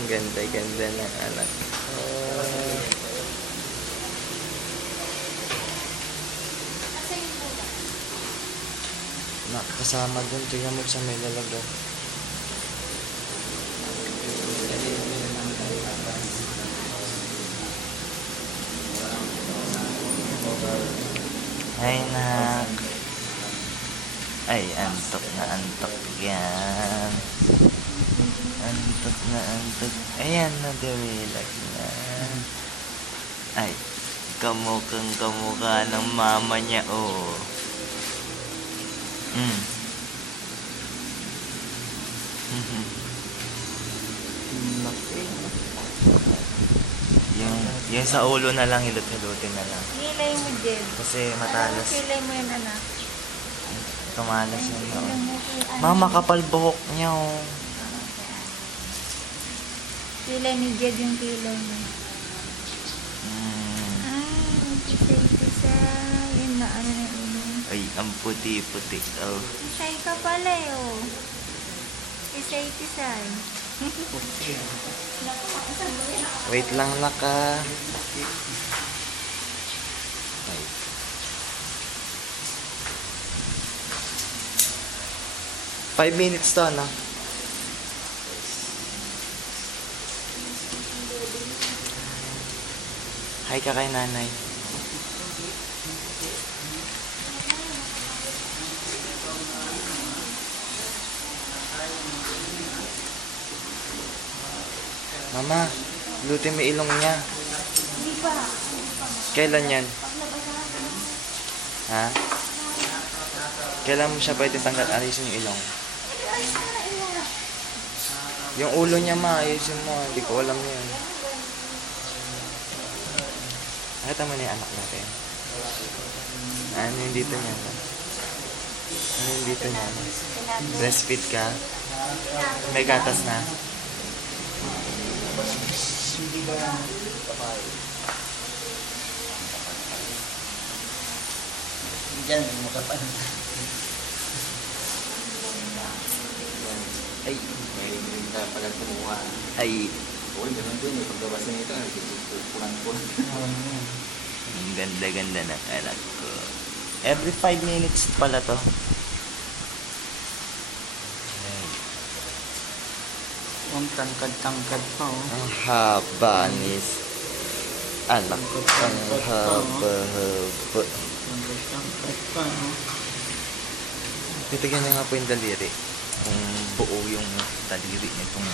Ang ganda-ganda ng anak ko. Nakasama dun. Tingnan mo sa may lalagyan. Ay, nak. Ay, antok na antok yan. Antok na antok. Ayan, nadawilag na. Ay, kamukha ng mama niya, oh. Yung sa ulo na lang, hilot-hilutin na lang. Kilay mo, Jeb. Kasi matalas. Kilay mo yan, anak. Tumalas yun. Mama, kapal buhok niya, oh. Kilay ni Jeb yung kilay mo. Tisay. Yun na, ano na ulo. Ay, ang puti-puti. Oh. Tisay ka pala, oh. Tisay. Wait lang, laka. Ay. Five minutes to, ano? Hi ka kay nanay. Mama, lutin mo ilong niya. Hindi pa. Kailan yan? Ha? Kailan mo siya pwede tanggal? Alisin yung ilong. Yung ulo niya, ma, ayusin mo. Hindi ko alam yun. Nakita mo na yung anak natin. Ano yung dito niya? Ano yung dito niya? Breastfeed ka? May gatas na? Diyan, makapan. Ay. May pala kumuha. Ay. Oo, ganun din. May pagbabasan nito. Pulang-pulang. Ang ganda-ganda ng anak ko. Every 5 minutes pala to. Ang tangkad-tangkad pa, oh. Ang haba ni anak ko. Ang haba-haba. Tangkad-tangkad pa, oh. Titigyan na nga po yung daliri. Kung buo yung daliri nitong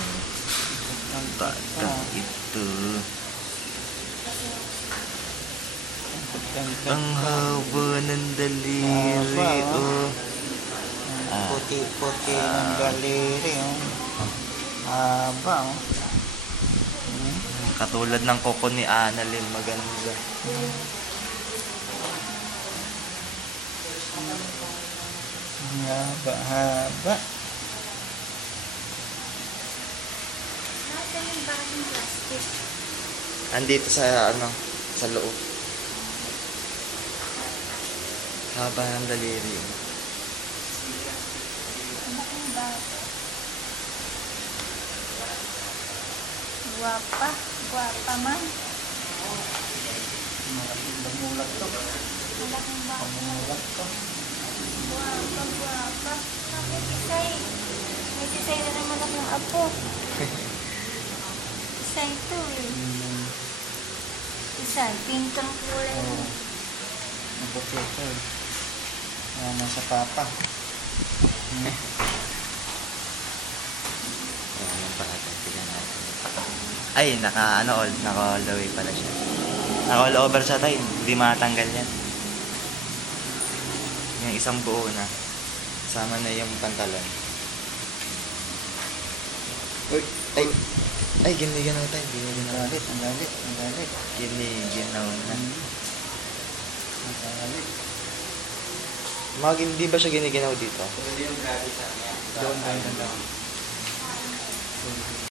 batang ito. Ang haba ng daliri, oh. Puti-puti ng daliri, oh. Haba, oh. Katulad ng koko ni Annalyn, maganda. Haba-haba. Nasa yung bagong plastic. Andito sa ano, sa loob. Haba ng daliri. Malaking bago. Guwapa. Guwapa man. Malaking bamulat to. Malaking bago. Bamulat to. Guwapa. May tisay. May tisay na naman akong apo. Tisay to, eh. Tisay. Pink ang kulay mo. Mabuti ito, eh. Nasa papa. Ayan pa natin. Tignan natin. Ay, naka all the way pala siya. Naka all over siya tayo. Hindi matanggal yan. Yung isang buo na. Sama na yung pantalon. Uy, ay. Ay, giniginaw tayo. Ang galit. Giniginaw na. Ang galit. Hindi ba siya giniginaw dito? Doon.